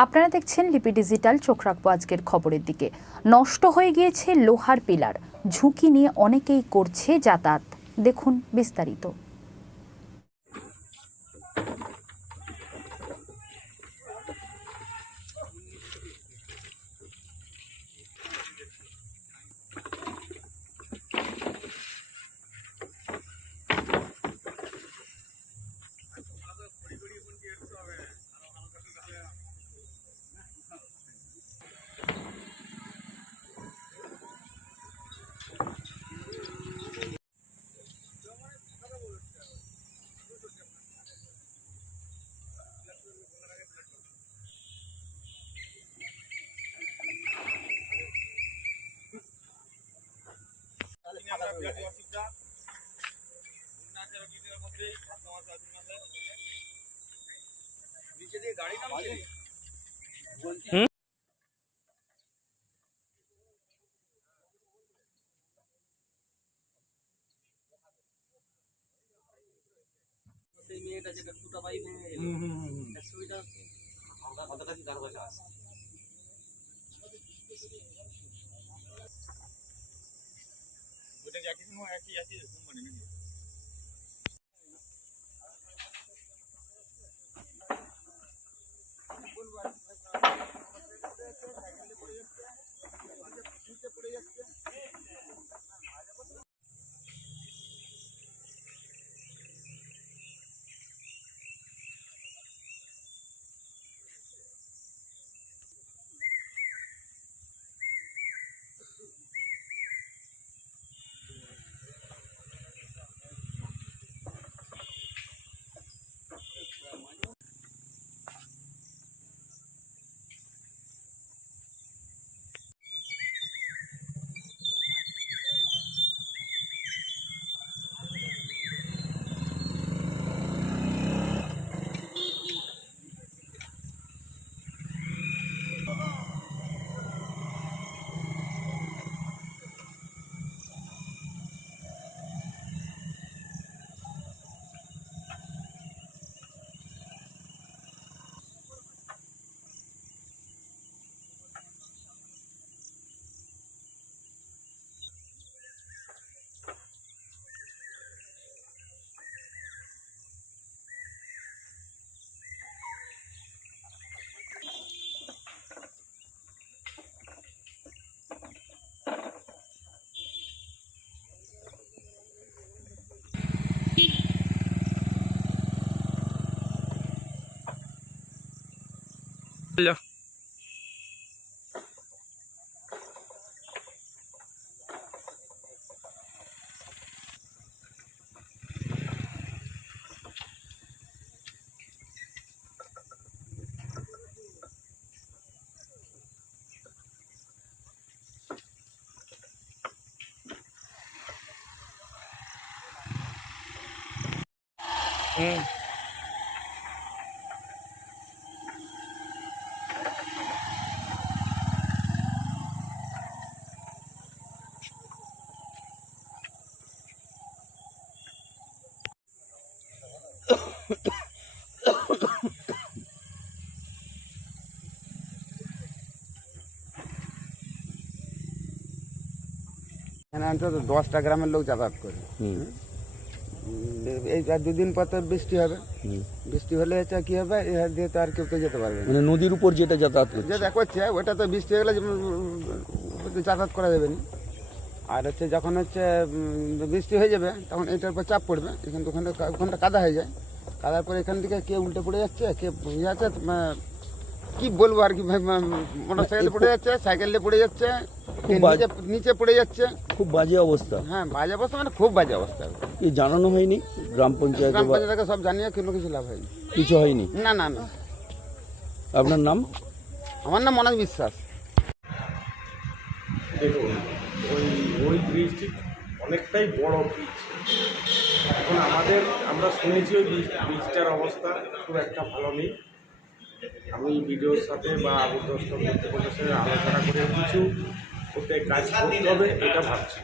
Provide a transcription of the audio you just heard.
আপনারা দেখছেন লিপি ডিজিটাল। চোখ রাখবো আজকের খবরের দিকে। নষ্ট হয়ে গিয়েছে লোহার পিলার, ঝুঁকি নিয়ে অনেকেই করছে যাতায়াত। দেখুন বিস্তারিত। এখানে অন্তত 10টা গ্রামের লোক যাতায়াত করে। এই আর দুদিন পর তো বৃষ্টি হবে। বৃষ্টি হলে এটা কি হবে, এর দিয়ে তো আর কেউ তো যেতে পারবে না। মানে নদীর উপর যেটা যাতায়াত করছে, যেটা করছে ওটা তো বৃষ্টি হয়ে গেলে যাতায়াত করা যাবে না। আর হচ্ছে যখন হচ্ছে বৃষ্টি হয়ে যাবে তখন এটার উপর চাপ পড়বে, এখানে ওখানটা কাদা হয়ে যায়। কাদার পরে এখান থেকে কে উল্টে পড়ে যাচ্ছে, কে ইয়ে আছে, কি বলবো আর কি, মোটর সাইকেলে পড়ে যাচ্ছে, সাইকেলে পড়ে যাচ্ছে, নিচে পড়ে যাচ্ছে। খুব বাজে অবস্থা। হ্যাঁ, বাজে অবস্থা, মানে খুব বাজে অবস্থা। কি জানানো হয়নি গ্রাম পঞ্চায়েত? গ্রাম পঞ্চায়েতকে সব জানিয়ে কিন্তু কিছু লাভ হয়নি, কিছু হয়নি। না না না। আপনার নাম? আমার নাম মনোজ বিশ্বাস। দেখুন, ওই ব্রিজটি অনেকটাই বড় ব্রিজ। এখন আমরা শুনেছি ওই ব্রিজটার অবস্থা খুব একটা ভালো নেই। আমি ভিডিওর সাথে বা আবদ্ধস্থ কর্তৃপক্ষের সাথে আলোচনা করে কিছু ওতে কাজ করতে হবে এটা ভাবছি।